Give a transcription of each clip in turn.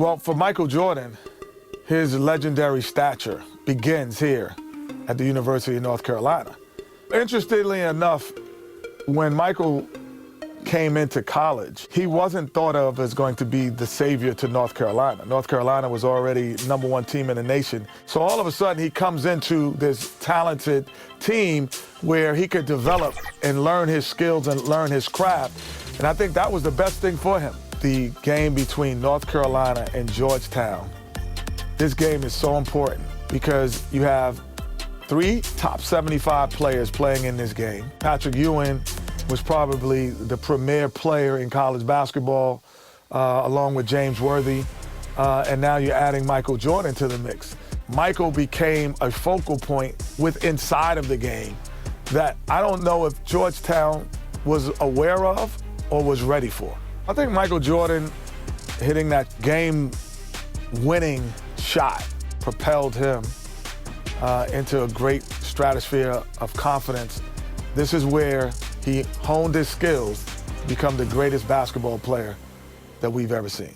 Well, for Michael Jordan, his legendary stature begins here at the University of North Carolina. Interestingly enough, when Michael came into college, he wasn't thought of as going to be the savior to North Carolina. North Carolina was already #1 team in the nation. So all of a sudden he comes into this talented team where he could develop and learn his skills and learn his craft. And I think that was the best thing for him. The game between North Carolina and Georgetown. This game is so important because you have 3 top 75 players playing in this game. Patrick Ewing was probably the premier player in college basketball, along with James Worthy. And now you're adding Michael Jordan to the mix. Michael became a focal point inside of the game that I don't know if Georgetown was aware of or was ready for. I think Michael Jordan hitting that game-winning shot propelled him into a great stratosphere of confidence. This is where he honed his skills to become the greatest basketball player that we've ever seen.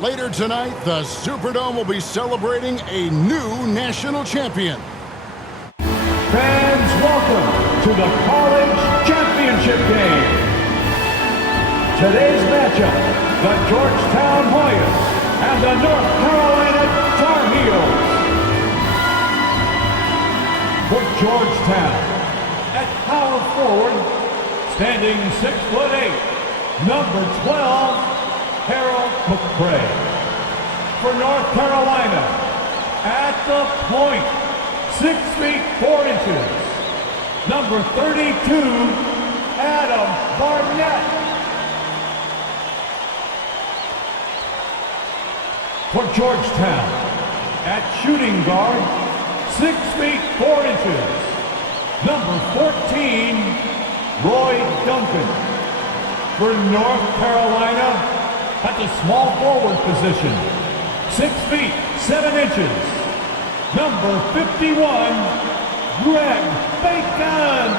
Later tonight, the Superdome will be celebrating a new national champion. Fans, welcome to the College Championship Game. Today's matchup, the Georgetown Hoyas and the North Carolina Tar Heels. For Georgetown, at power forward, standing 6'8", number 12, Harold McCray. For North Carolina, at the point, 6 feet 4 inches, number 32, Adam Barnett. For Georgetown, at shooting guard, 6 feet 4 inches, number 14, Roy Duncan. For North Carolina, at the small forward position, 6 feet 7 inches, number 51, Greg Bacon.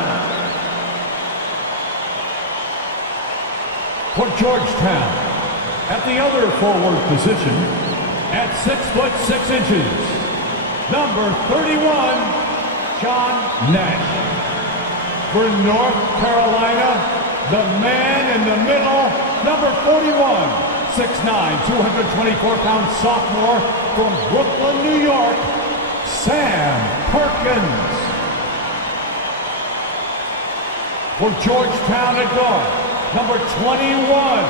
For Georgetown, at the other forward position, at 6 foot 6 inches, number 31, John Nash. For North Carolina, the man in the middle, number 41, 6'9", 224-pound sophomore from Brooklyn, New York, Sam Perkins. For Georgetown at guard, number 21,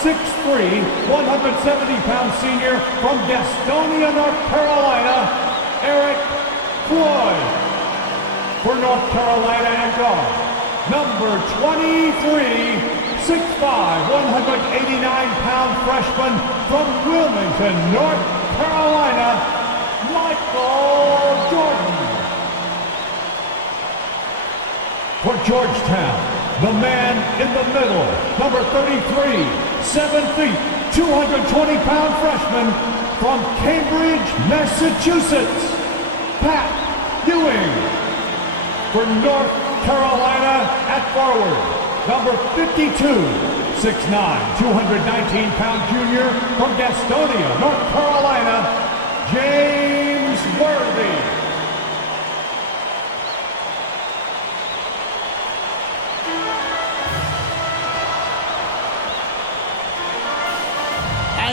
6'3", 170-pound senior from Gastonia, North Carolina, Eric Floyd. For North Carolina at guard, number 23, 6'5", 189-pound freshman from Wilmington, North Carolina, Michael Jordan. For Georgetown, the man in the middle, number 33, 7 feet, 220-pound freshman from Cambridge, Massachusetts, Pat Ewing. For North Carolina at forward, number 52, 6'9", 219-pound junior from Gastonia, North Carolina, James Worthy.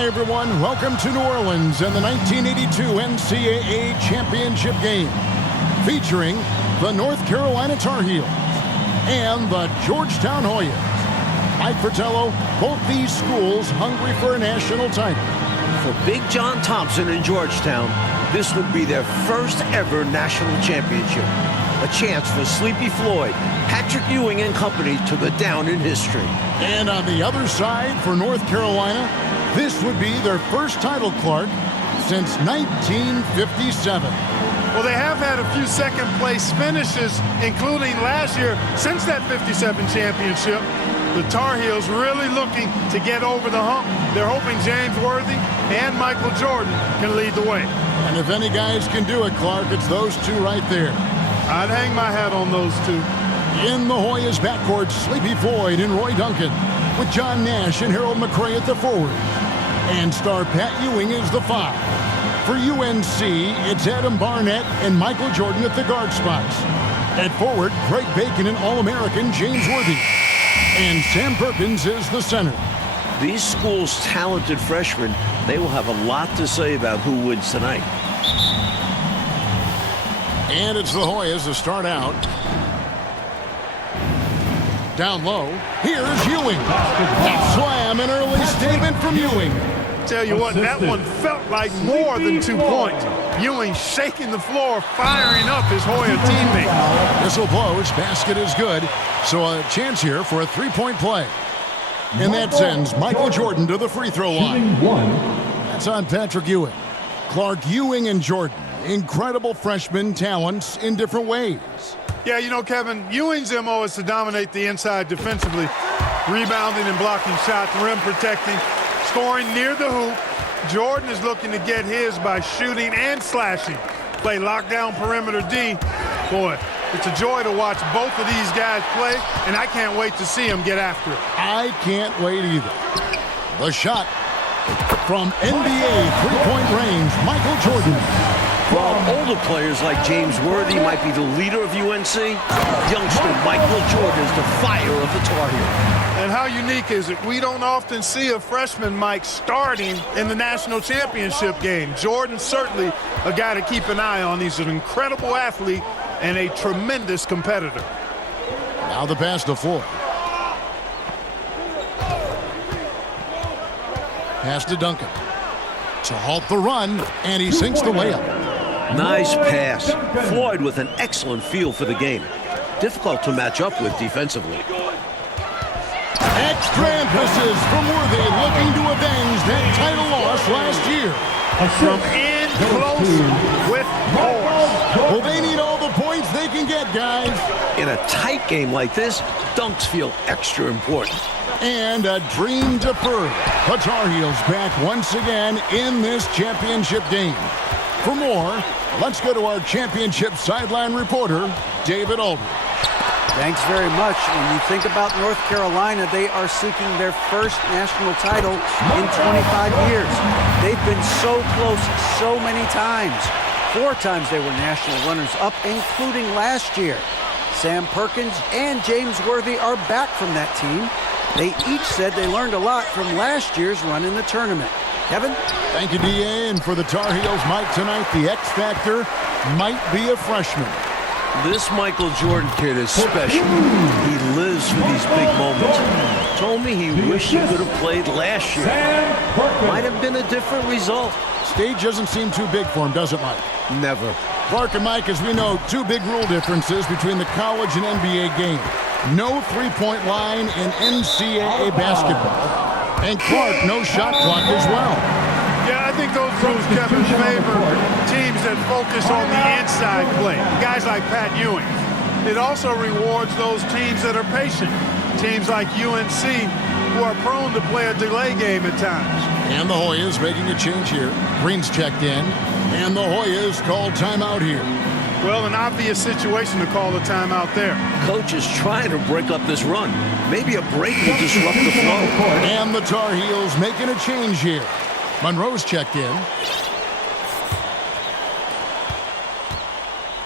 Hi, everyone. Welcome to New Orleans and the 1982 NCAA Championship game, featuring the North Carolina Tar Heels and the Georgetown Hoyas. Mike Fratello, both these schools hungry for a national title. For Big John Thompson in Georgetown, this would be their first ever national championship. A chance for Sleepy Floyd, Patrick Ewing and company to go down in history. And on the other side, for North Carolina, this would be their first title, Clark, since 1957. Well, they have had a few second-place finishes, including last year, since that 57 championship. The Tar Heels really looking to get over the hump. They're hoping James Worthy and Michael Jordan can lead the way. And if any guys can do it, Clark, it's those two right there. I'd hang my hat on those two. In the Hoyas backcourt, Sleepy Floyd and Roy Duncan, with John Nash and Harold McRae at the forward. And star Pat Ewing is the 5. For UNC, it's Adam Barnett and Michael Jordan at the guard spots. At forward, Greg Bacon and All-American James Worthy. And Sam Perkins is the center. These schools' talented freshmen, they will have a lot to say about who wins tonight. And it's the Hoyas to start out. Down low, here's Ewing. That slam, an early statement from Ewing. Tell you what, that one felt like more than 2 points. Ewing shaking the floor, firing up his Hoya teammates. Whistle blows, basket is good, so a chance here for a three-point play. And that sends Michael Jordan to the free throw line. That's on Patrick Ewing. Clark, Ewing and Jordan, incredible freshman talents in different ways. Yeah, you know, Kevin, Ewing's MO is to dominate the inside defensively, rebounding and blocking shots, rim protecting, scoring near the hoop. Jordan is looking to get his by shooting and slashing. Play lockdown perimeter D. Boy, it's a joy to watch both of these guys play, and I can't wait to see them get after it. I can't wait either. The shot from NBA three-point range, Michael Jordan. While older players like James Worthy might be the leader of UNC, youngster Michael Jordan is the fire of the Tar Heels. And how unique is it? We don't often see a freshman, Mike, starting in the national championship game. Jordan certainly a guy to keep an eye on. He's an incredible athlete and a tremendous competitor. Now the pass to Floyd. Pass to Duncan. To halt the run, and he sinks the layup. Nice pass. Floyd with an excellent feel for the game. Difficult to match up with defensively. Extra emphasis from Worthy, looking to avenge that title loss last year. From in close with force. Well, they need all the points they can get, guys. In a tight game like this, dunks feel extra important. And a dream deferred. The Tar Heels back once again in this championship game. For more, let's go to our championship sideline reporter, David Aldridge. Thanks very much. When you think about North Carolina, they are seeking their first national title in 25 years. They've been so close so many times. 4 times they were national runners-up, including last year. Sam Perkins and James Worthy are back from that team. They each said they learned a lot from last year's run in the tournament. Kevin? Thank you, D.A. And for the Tar Heels, Mike, tonight, the X Factor might be a freshman. This Michael Jordan kid is special. He lives for these big moments. Told me he wished he could have played last year. Might have been a different result. Stage doesn't seem too big for him, does it, Mike? Never. Clark and Mike, as we know, 2 big rule differences between the college and NBA game. No three-point line in NCAA basketball. And Clark, no shot clock as well. Yeah, I think those rules, Kevin, favor teams that focus on the inside play. Guys like Pat Ewing. It also rewards those teams that are patient. Teams like UNC who are prone to play a delay game at times. And the Hoyas making a change here. Green's checked in. And the Hoyas called timeout here. Well, an obvious situation to call a timeout there. Coach is trying to break up this run. Maybe a break will disrupt the flow. And the Tar Heels making a change here. Monroe's checked in.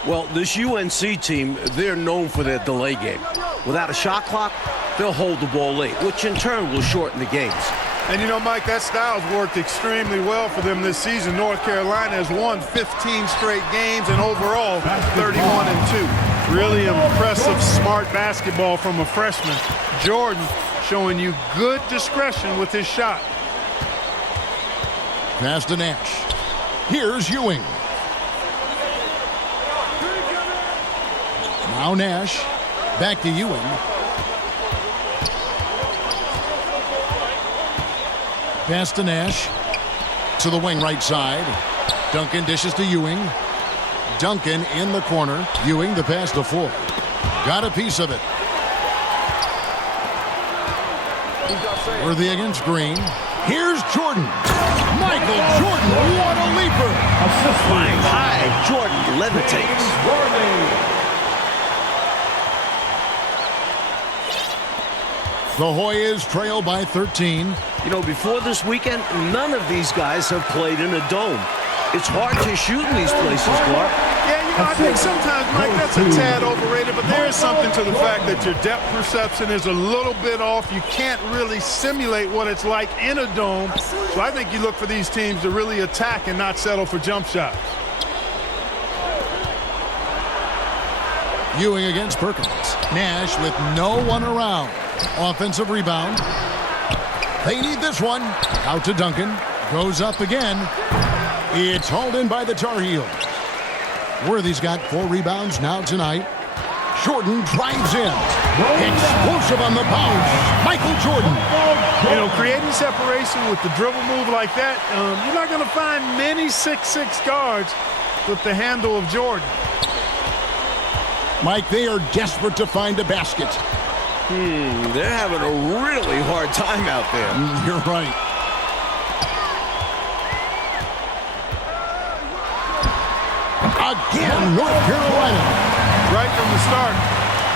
Well, this UNC team, they're known for their delay game. Without a shot clock, they'll hold the ball late, which in turn will shorten the games. And you know, Mike, that style's worked extremely well for them this season. North Carolina has won 15 straight games and overall 31-2. Really impressive, smart basketball from a freshman. Jordan showing you good discretion with his shot. Pass to Nash. Here's Ewing. Now Nash. Back to Ewing. Pass to Nash. To the wing right side. Duncan dishes to Ewing. Duncan in the corner. Ewing the pass to Floyd. Got a piece of it. Worthy against Green. Here's Jordan. Michael Jordan, what a leaper. Flying high, Jordan levitates. The Hoyas trail by 13. You know, before this weekend, none of these guys have played in a dome. It's hard to shoot in these places, Clark. Yeah, you know, I think sometimes, Mike, that's a tad overrated, but there is something to the fact that your depth perception is a little bit off. You can't really simulate what it's like in a dome. So I think you look for these teams to really attack and not settle for jump shots. Ewing against Perkins. Nash with no one around. Offensive rebound. They need this one. Out to Duncan. Goes up again. It's hauled in by the Tar Heels. Worthy's got 4 rebounds now tonight. Jordan drives in. Explosive on the bounce. Michael Jordan. You know, creating separation with the dribble move like that, you're not going to find many 6'6" guards with the handle of Jordan. Mike, they are desperate to find a basket. They're having a really hard time out there. You're right. Again, North Carolina. Right from the start,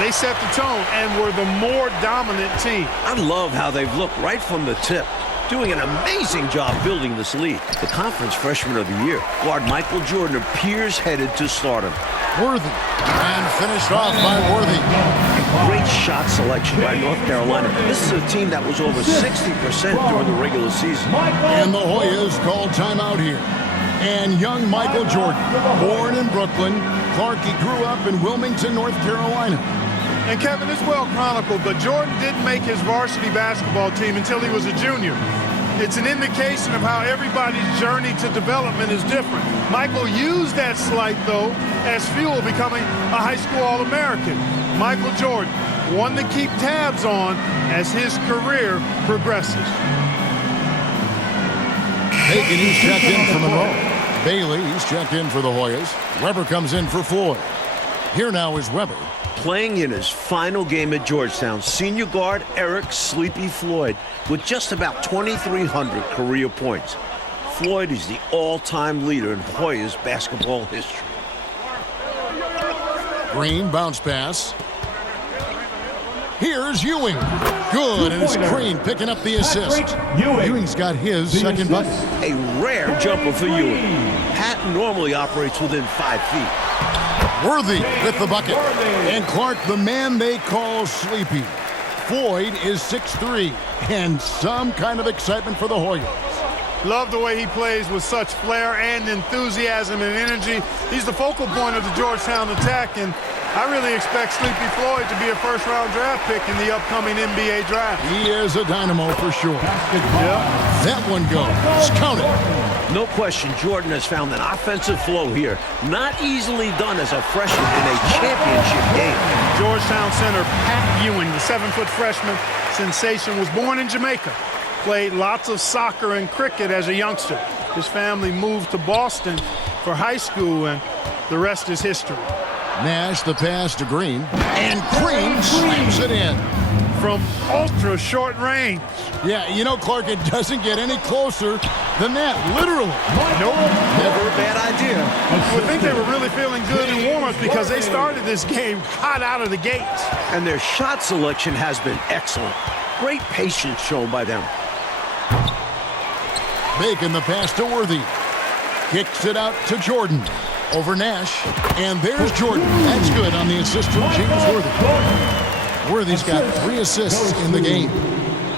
they set the tone and were the more dominant team. I love how they've looked right from the tip, doing an amazing job building this lead. The Conference Freshman of the Year, guard Michael Jordan, appears headed to stardom. Worthy. And finished off by Worthy. Great shot selection by North Carolina. This is a team that was over 60% during the regular season. And the Hoyas called timeout here. And young Michael Jordan, born in Brooklyn. Clark, he grew up in Wilmington, North Carolina. And Kevin, it's well chronicled, but Jordan didn't make his varsity basketball team until he was a junior. It's an indication of how everybody's journey to development is different. Michael used that slight, though, as fuel, becoming a high school All-American. Michael Jordan, one to keep tabs on as his career progresses. Bacon, he's checked in for Monroe. Bailey, he's checked in for the Hoyas. Weber comes in for Floyd. Here now is Weber. Playing in his final game at Georgetown, senior guard Eric Sleepy Floyd with just about 2,300 career points. Floyd is the all-time leader in Hoyas basketball history. Green, bounce pass. Here's Ewing. Good, and it's Green picking up the assist. Ewing's got his second bucket. A rare jumper for Ewing. Patton normally operates within 5 feet. Worthy with the bucket. And Clark, the man they call Sleepy. Floyd is 6'3", and some kind of excitement for the Hoyas. Love the way he plays with such flair and enthusiasm and energy. He's the focal point of the Georgetown attack, and I really expect Sleepy Floyd to be a first-round draft pick in the upcoming NBA draft. He is a dynamo for sure. Yeah. That one goes. Count it. No question, Jordan has found an offensive flow here. Not easily done as a freshman in a championship game. Georgetown center Pat Ewing, the 7-foot freshman sensation, was born in Jamaica. Played lots of soccer and cricket as a youngster. His family moved to Boston for high school, and the rest is history. Nash the pass to Green, and Green slams it in. From ultra short range. Yeah, you know, Clark, it doesn't get any closer than that, literally. Nope. Never a bad idea. I would think they were really feeling good in warm-ups because they started this game hot out of the gates. And their shot selection has been excellent. Great patience shown by them. Bacon the pass to Worthy. Kicks it out to Jordan. Over Nash. And there's Jordan. That's good on the assist from James Worthy. Worthy's got 3 assists in the game.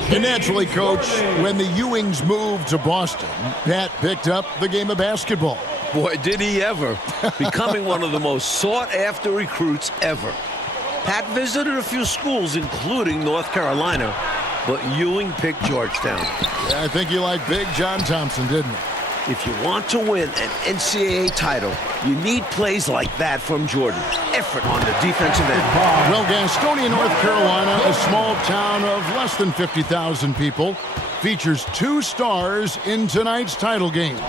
And naturally, Coach, when the Ewings moved to Boston, Pat picked up the game of basketball. Boy, did he ever. Becoming one of the most sought-after recruits ever. Pat visited a few schools, including North Carolina, but Ewing picked Georgetown. Yeah, I think you liked Big John Thompson, didn't you? If you want to win an NCAA title, you need plays like that from Jordan. Effort on the defensive end. Well, Gastonia, North Carolina, a small town of less than 50,000 people, features 2 stars in tonight's title game.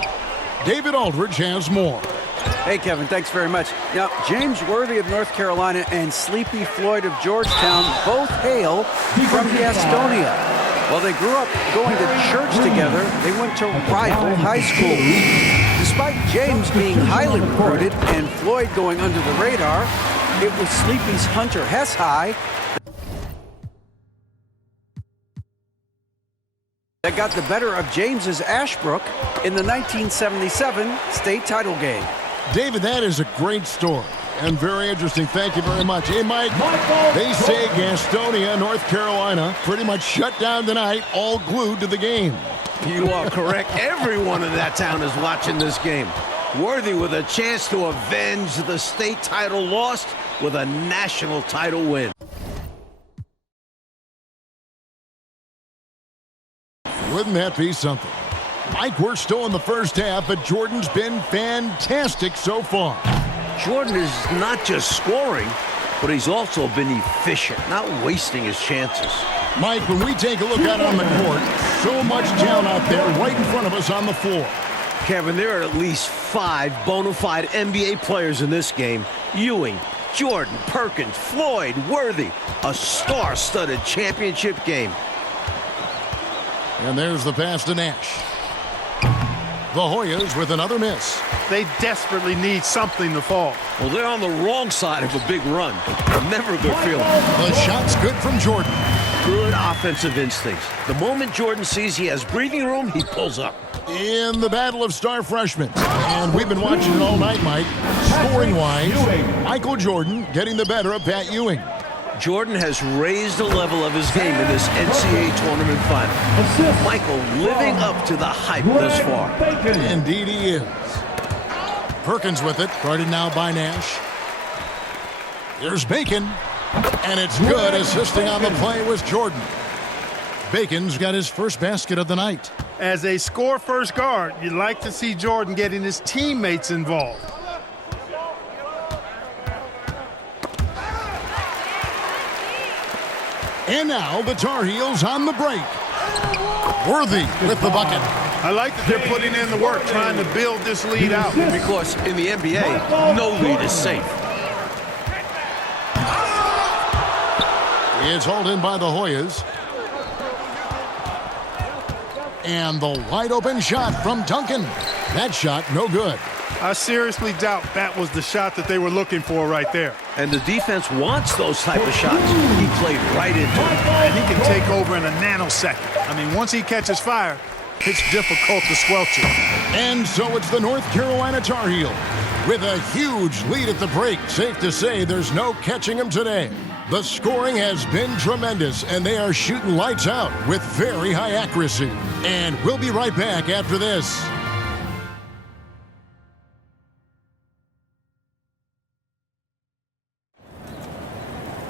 David Aldridge has more. Hey, Kevin, thanks very much. Now, James Worthy of North Carolina and Sleepy Floyd of Georgetown both hail from Gastonia. While they grew up going to church together, they went to rival high schools. Despite James being highly recruited and Floyd going under the radar, it was Sleepy's Hunter Hess High that got the better of James's Ashbrook in the 1977 state title game. David, that is a great story and very interesting. Thank you very much. Hey, Mike, they say Gastonia, North Carolina, pretty much shut down tonight, all glued to the game. You are correct. Everyone in that town is watching this game. Worthy with a chance to avenge the state title lost with a national title win. Wouldn't that be something? Mike, we're still in the first half, but Jordan's been fantastic so far. Jordan is not just scoring, but he's also been efficient, not wasting his chances. Mike, when we take a look out on the court, so much talent out there right in front of us on the floor. Kevin, there are at least 5 bona fide NBA players in this game. Ewing, Jordan, Perkins, Floyd, Worthy. A star-studded championship game. And there's the pass to Nash. The Hoyas with another miss. They desperately need something to fall. Well, they're on the wrong side of a big run. Never a good feeling. The shot's good from Jordan. Good offensive instincts. The moment Jordan sees he has breathing room, he pulls up. In the battle of star freshmen. And we've been watching it all night, Mike. Scoring-wise, Michael Jordan getting the better of Pat Ewing. Jordan has raised the level of his game in this NCAA tournament final. Michael living up to the hype thus far. Indeed he is. Perkins with it, guarded now by Nash. Here's Bacon, and it's good. Assisting on the play was Jordan. Bacon's got his first basket of the night. As a score-first guard, you'd like to see Jordan getting his teammates involved. And now the Tar Heels on the break. Worthy with the bucket. I like that they're putting in the work, trying to build this lead out. Because in the NBA, no lead is safe. It's hauled in by the Hoyas. And the wide open shot from Duncan. That shot no good. I seriously doubt that was the shot that they were looking for right there. And the defense wants those type of shots. He played right into it. And he can take over in a nanosecond. I mean, once he catches fire, it's difficult to squelch it. And so it's the North Carolina Tar Heels with a huge lead at the break. Safe to say there's no catching them today. The scoring has been tremendous, and they are shooting lights out with very high accuracy. And we'll be right back after this.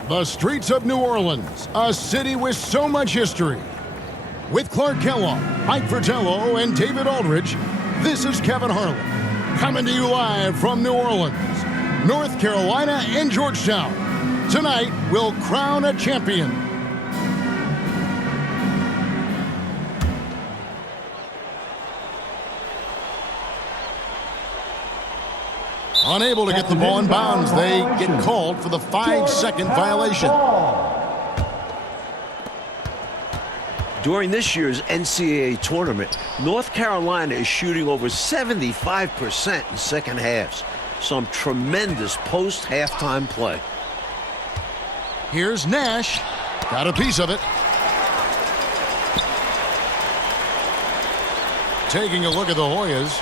The streets of New Orleans, a city with so much history. With Clark Kellogg, Mike Fratello, and David Aldridge, this is Kevin Harlan, coming to you live from New Orleans, North Carolina, and Georgetown. Tonight, we'll crown a champion. Unable to get the ball in bounds, they get called for the 5-second violation. During this year's NCAA tournament, North Carolina is shooting over 75% in second halves. Some tremendous post-halftime play. Here's Nash. Got a piece of it. Taking a look at the Hoyas.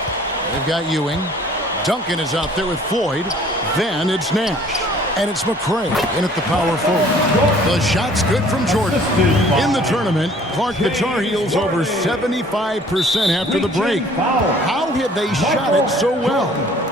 They've got Ewing. Duncan is out there with Floyd. Then it's Nash. And it's McRae in at the power forward. The shot's good from Jordan. In the tournament, Clark, the Tar Heels over 75% after the break. How have they shot it so well?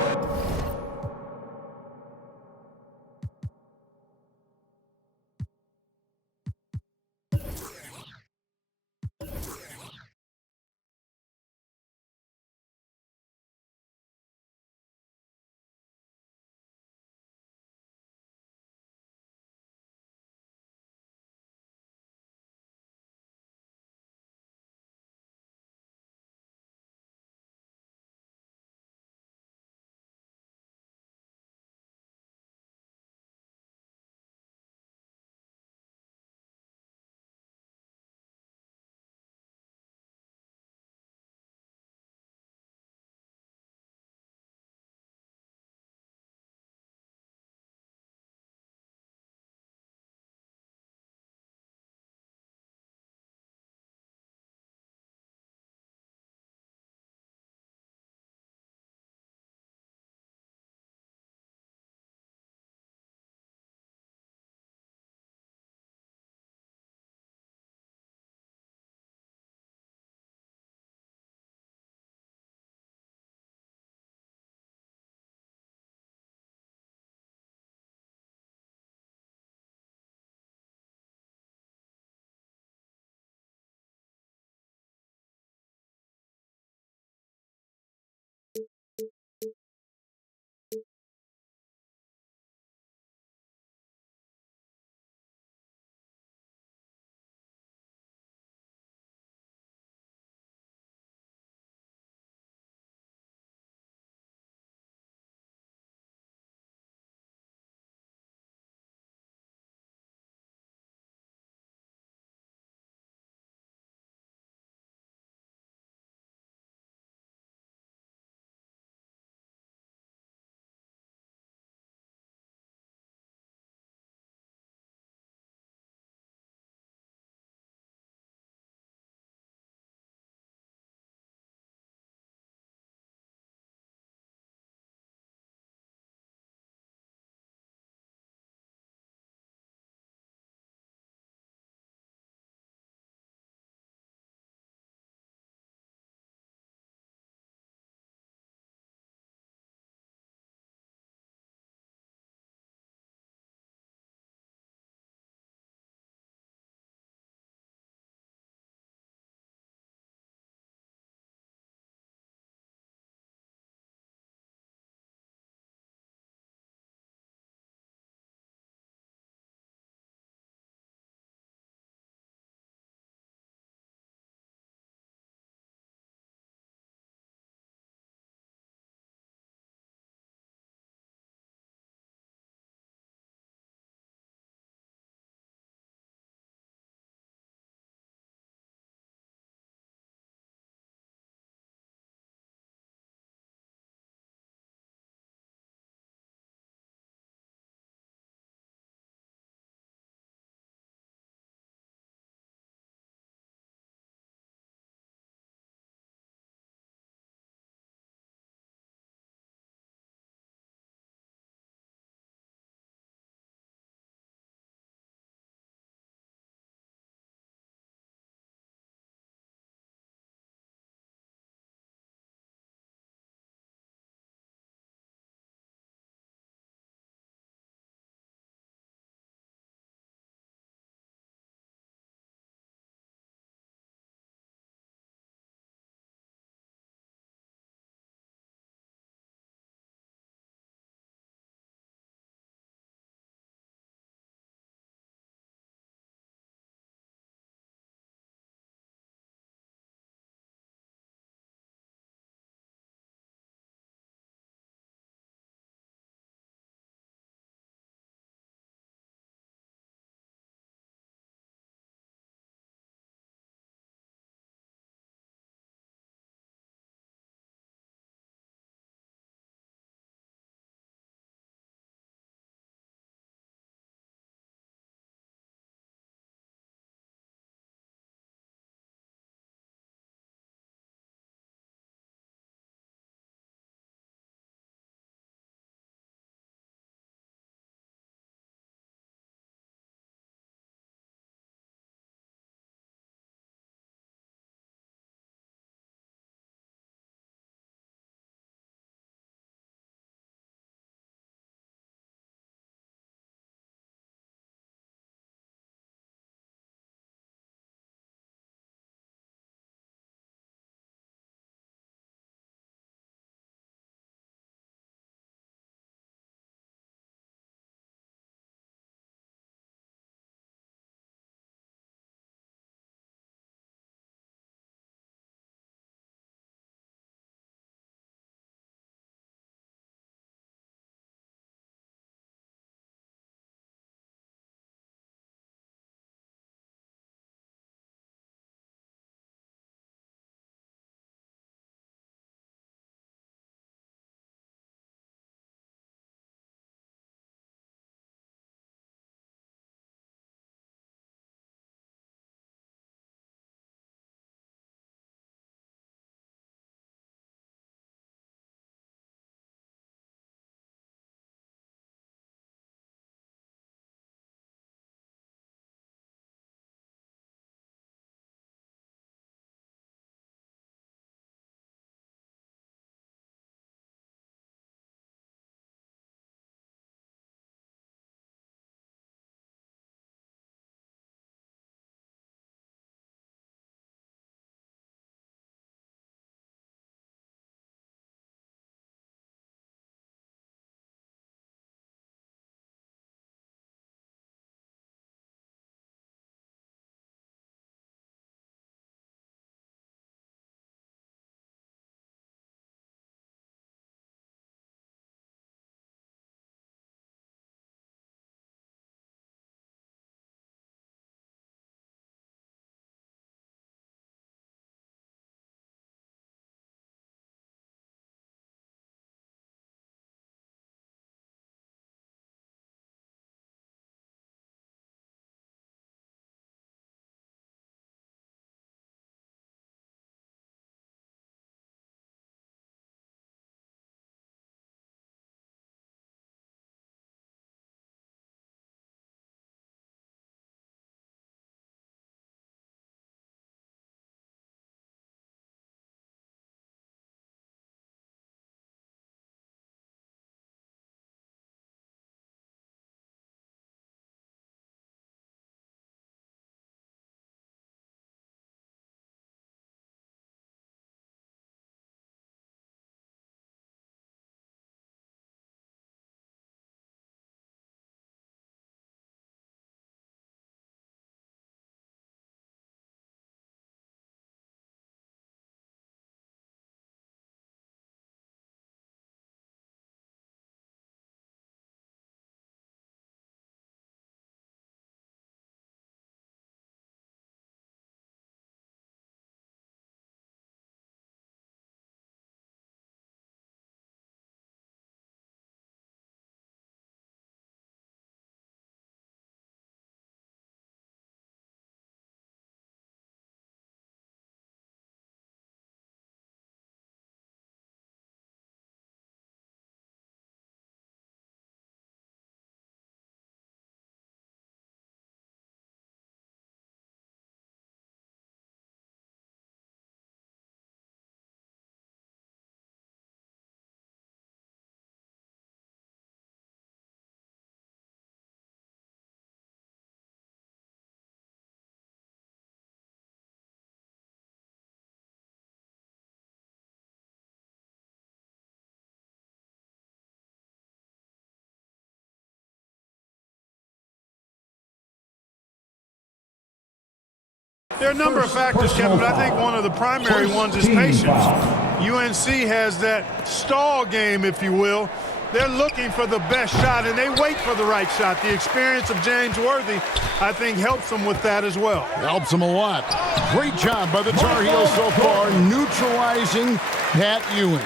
There are a number of factors, Kevin, but I think one of the primary ones is patience. UNC has that stall game, if you will. They're looking for the best shot, and they wait for the right shot. The experience of James Worthy, I think, helps them with that as well. Helps them a lot. Great job by the Tar Heels so far, neutralizing Pat Ewing.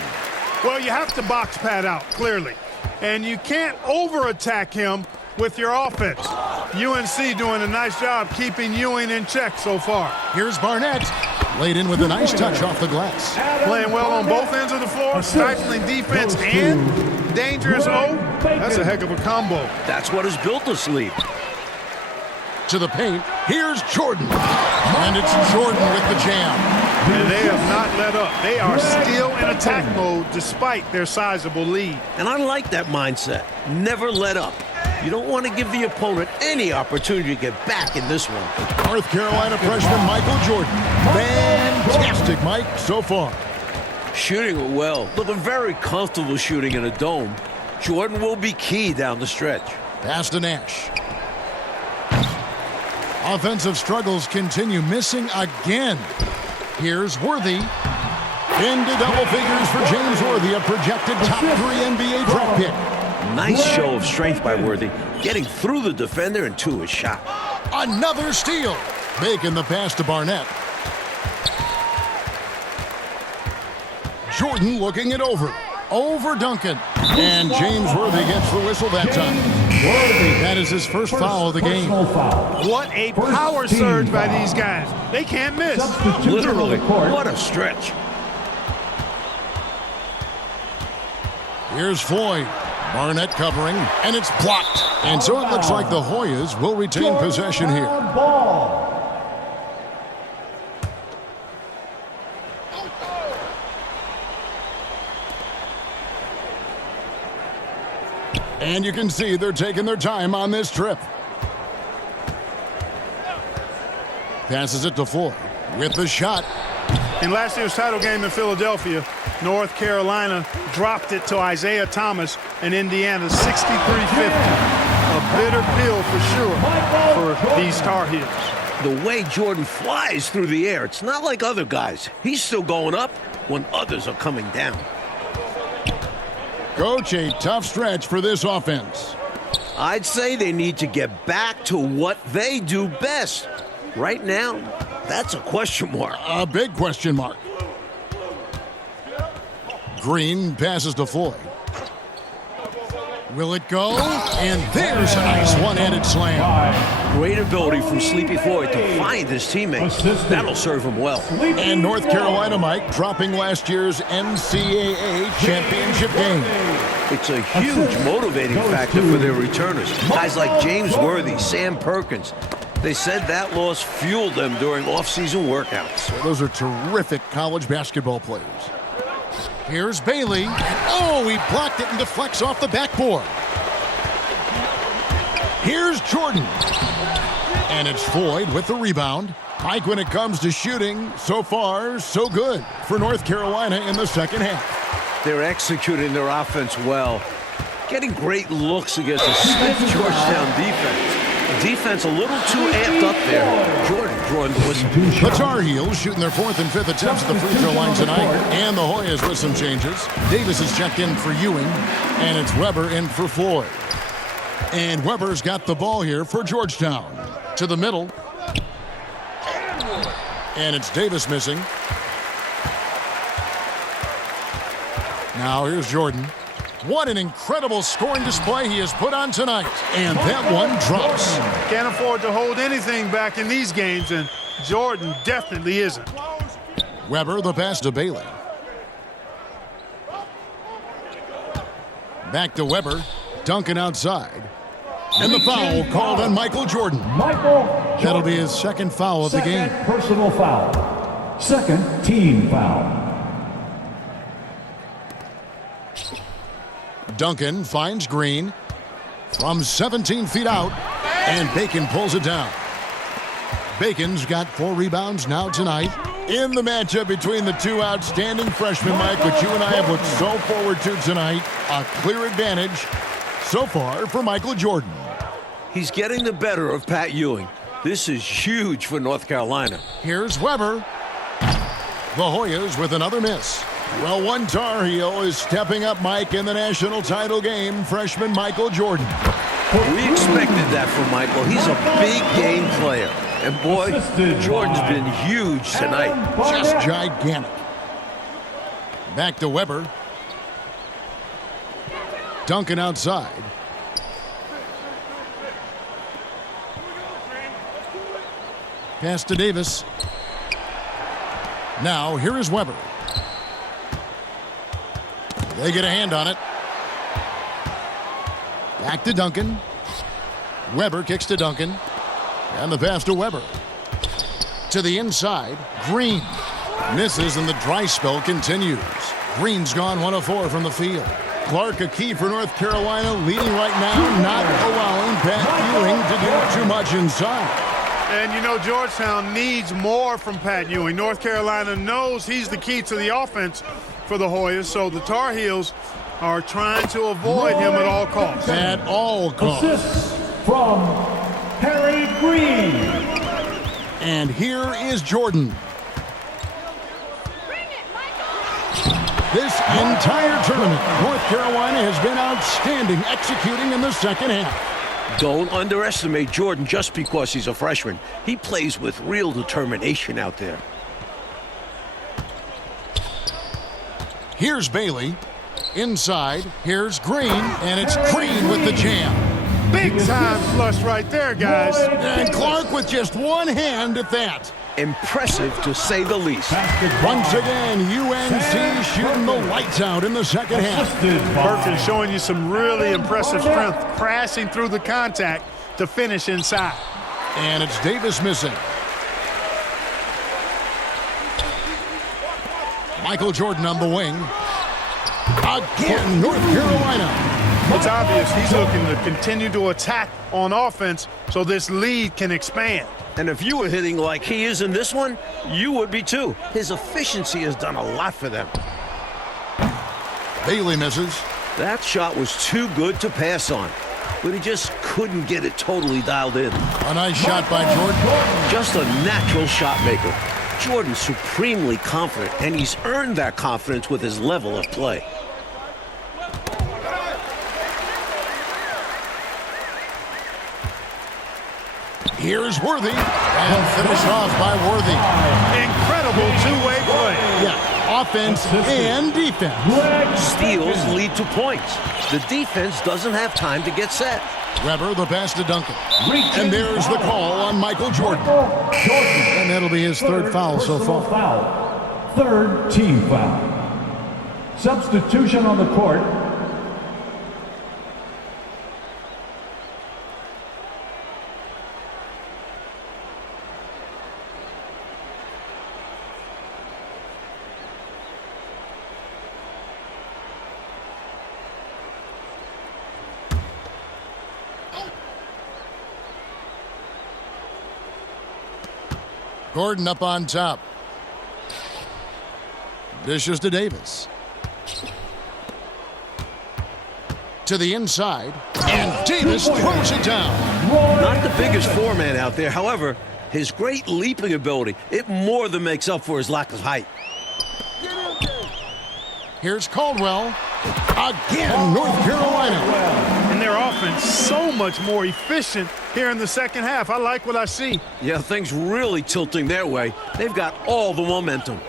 Well, you have to box Pat out, clearly. And you can't over-attack him with your offense. UNC doing a nice job keeping Ewing in check so far. Here's Barnett. Laid in with a nice touch off the glass. Playing well on both ends of the floor, stifling defense and dangerous O. That's a heck of a combo. That's what has built this lead. To the paint, here's Jordan. And it's Jordan with the jam. And they have not let up. They are still in attack mode despite their sizable lead. And I like that mindset. Never let up. You don't want to give the opponent any opportunity to get back in this one. North Carolina freshman Michael Jordan. Fantastic, Mike, so far. Shooting it well. Looking very comfortable shooting in a dome. Jordan will be key down the stretch. Pass to Nash. Offensive struggles continue, missing again. Here's Worthy. Into double figures for James Worthy, a projected top 3 NBA draft pick. Nice show of strength by Worthy, getting through the defender and to his shot. Another steal. Making the pass to Barnett. Jordan looking it over. Over Duncan. And James Worthy gets the whistle that time. That is his first foul of the game. What a power surge by these guys. They can't miss. Literally, what a stretch. Here's Floyd. Barnett covering, and it's blocked. And so it looks like the Hoyas will retain possession here. And you can see they're taking their time on this trip. Passes it to Floyd with the shot. In last year's title game in Philadelphia, North Carolina dropped it to Isaiah Thomas and Indiana 63-50. A bitter pill for sure for these Tar Heels. The way Jordan flies through the air, it's not like other guys. He's still going up when others are coming down. Coach, a tough stretch for this offense. I'd say they need to get back to what they do best. Right now, that's a question mark. A big question mark. Green passes to Floyd. Will it go? And there's a nice one-handed slam. Great ability from Sleepy Floyd to find his teammate. That'll serve him well. And North Carolina, Mike, dropping last year's NCAA championship game. It's a huge motivating factor for their returners. Guys like James Worthy, Sam Perkins. They said that loss fueled them during off-season workouts. Those are terrific college basketball players. Here's Bailey. And oh, he blocked it and deflects off the backboard. Here's Jordan. And it's Floyd with the rebound. Mike, when it comes to shooting, so far, so good for North Carolina in the second half. They're executing their offense well. Getting great looks against a stiff Georgetown defense. Defense a little too amped up there. Jordan drawing the whistle. The Tar Heels shooting their 4th and 5th attempts at the free throw line tonight. And the Hoyas with some changes. Davis is checked in for Ewing. And it's Weber in for Floyd. And Weber's got the ball here for Georgetown. To the middle. And it's Davis missing. Now here's Jordan. What an incredible scoring display he has put on tonight. And that one drops. Can't afford to hold anything back in these games, and Jordan definitely isn't. Weber, the pass to Bailey. Back to Weber. Duncan outside. And the foul called on Michael Jordan. That'll be his second foul of the game. Personal foul. Second team foul. Duncan finds Green from 17 feet out, and Bacon pulls it down. Bacon's got 4 rebounds now tonight in the matchup between the two outstanding freshmen, Mike, which you and I have looked so forward to tonight. A clear advantage so far for Michael Jordan. He's getting the better of Pat Ewing. This is huge for North Carolina. Here's Weber. The Hoyas with another miss. Well, one Tar Heel is stepping up, Mike, in the national title game, freshman Michael Jordan. We expected that from Michael. He's a big game player. And boy, Jordan's been huge tonight. Just gigantic. Back to Weber. Duncan outside. Pass to Davis. Now, here is Weber. They get a hand on it. Back to Duncan. Weber kicks to Duncan. And the pass to Weber. To the inside. Green. Misses and the dry spell continues. Green's gone 1 of 4 from the field. Clark, a key for North Carolina, leading right now, not allowing Pat Ewing to do too much inside. And you know, Georgetown needs more from Pat Ewing. North Carolina knows he's the key to the offense for the Hoyas, so the Tar Heels are trying to avoid him at all costs. At all costs. Assists from Harry Green. And here is Jordan. This entire tournament, North Carolina has been outstanding executing in the second half. Don't underestimate Jordan just because he's a freshman. He plays with real determination out there. Here's Bailey. Inside, here's Green, and it's Green with the jam. Big time flush right there, guys. And Clark with just one hand at that. Impressive, to say the least. Once again, UNC shooting the lights out in the second half. Perkins showing you some really impressive strength, crashing through the contact to finish inside. And it's Davis missing. Michael Jordan on the wing. Again, North Carolina. It's obvious he's looking to continue to attack on offense so this lead can expand. And if you were hitting like he is in this one, you would be too. His efficiency has done a lot for them. Bailey misses. That shot was too good to pass on, but he just couldn't get it totally dialed in. A nice shot by Jordan. Just a natural shot maker. Jordan's supremely confident, and he's earned that confidence with his level of play. Here's Worthy, and finished off by Worthy. Incredible two-way play. Yeah, offense and defense. Steals lead to points. The defense doesn't have time to get set. Weber, the pass to Duncan. And there's the call on Michael Jordan. And that'll be his third foul so far. Third team foul. Substitution on the court. Gordon up on top. Dishes to Davis. To the inside. And Davis throws it down. Not the biggest four-man out there. However, his great leaping ability, it more than makes up for his lack of height. Here's Caldwell. Again, North Carolina. And their offense so much more efficient here in the second half. I like what I see. Yeah, things really tilting their way. They've got all the momentum.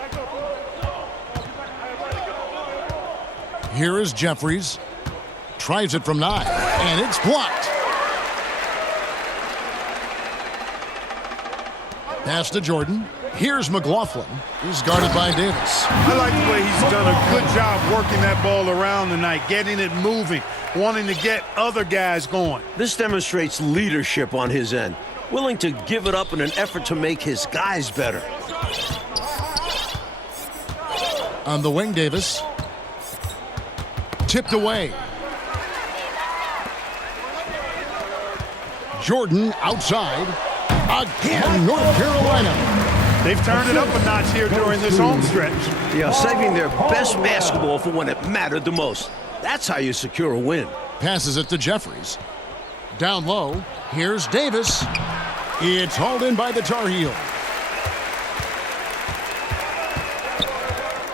Here is Jeffries. Tries it from 9, and it's blocked. Pass to Jordan. Here's McLaughlin. He's guarded by Davis. I like the way he's done a good job working that ball around tonight, getting it moving, wanting to get other guys going. This demonstrates leadership on his end, willing to give it up in an effort to make his guys better. On the wing, Davis. Tipped away. Jordan outside. Again, North Carolina. They've turned it up a notch here during this home stretch. Yeah, saving their best basketball for when it mattered the most. That's how you secure a win. Passes it to Jeffries. Down low, here's Davis. It's hauled in by the Tar Heels.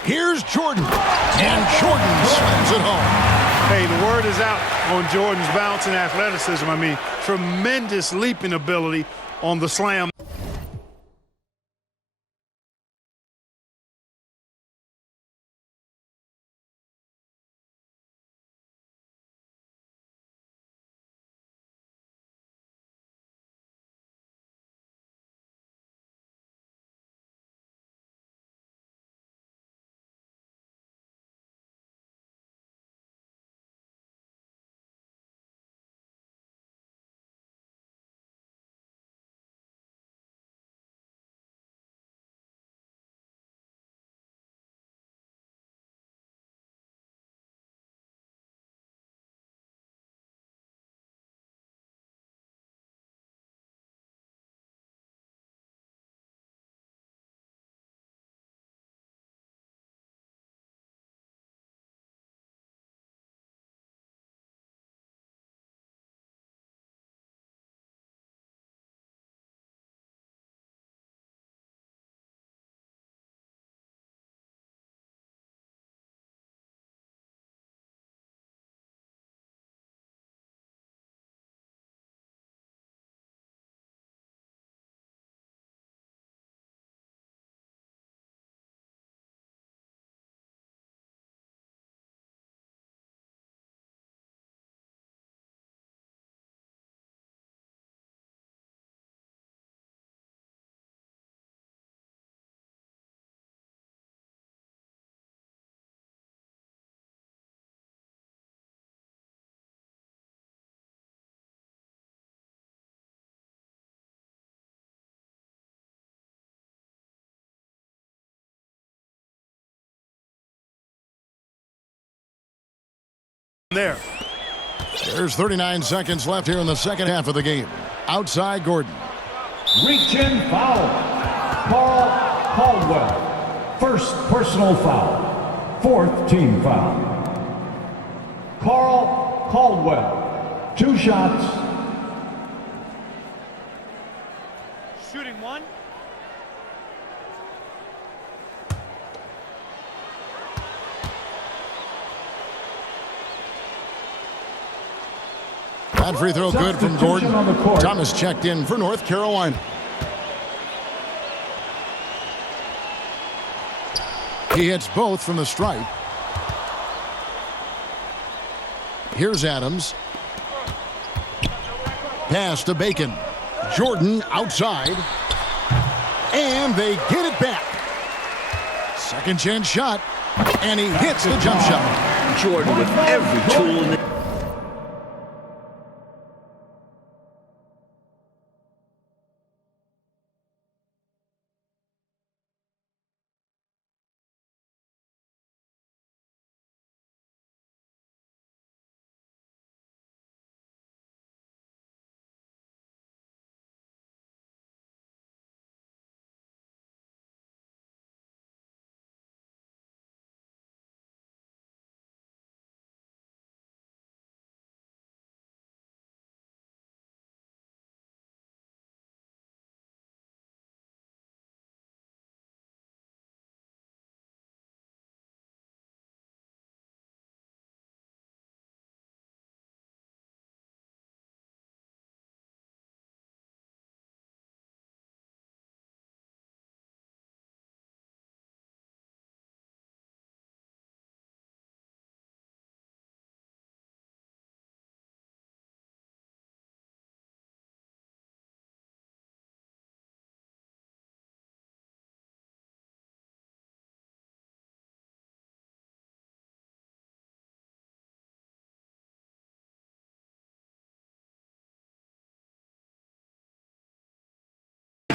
Here's Jordan, and Jordan slams it home. Hey, the word is out on Jordan's bounce and athleticism. I mean, tremendous leaping ability on the slam. There. There's 39 seconds left here in the second half of the game. Outside Gordon. Reach-in foul. Carl Caldwell. First personal foul. Fourth team foul. Carl Caldwell. 2 shots. Shooting 1. That free throw good from Gordon. Thomas checked in for North Carolina. He hits both from the stripe. Here's Adams. Pass to Bacon. Jordan outside. And they get it back. Second chance shot. And he hits the jump shot. Jordan with every tool in the...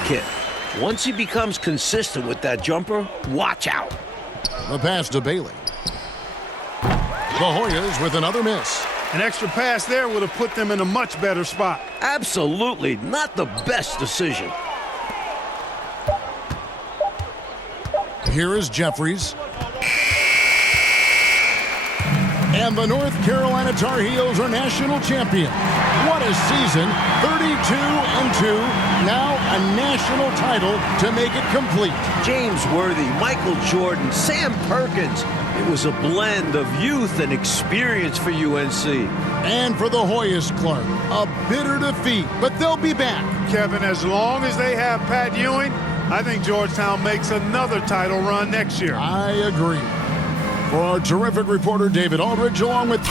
Kid. Once he becomes consistent with that jumper, watch out. The pass to Bailey. The Hoyas with another miss. An extra pass there would have put them in a much better spot. Absolutely not the best decision. Here is Jeffries. And the North Carolina Tar Heels are national champions. What a season, 32-2, now a national title to make it complete. James Worthy, Michael Jordan, Sam Perkins. It was a blend of youth and experience for UNC. And for the Hoyas, Clark, a bitter defeat, but they'll be back. Kevin, as long as they have Pat Ewing, I think Georgetown makes another title run next year. I agree. For our terrific reporter, David Aldridge, along with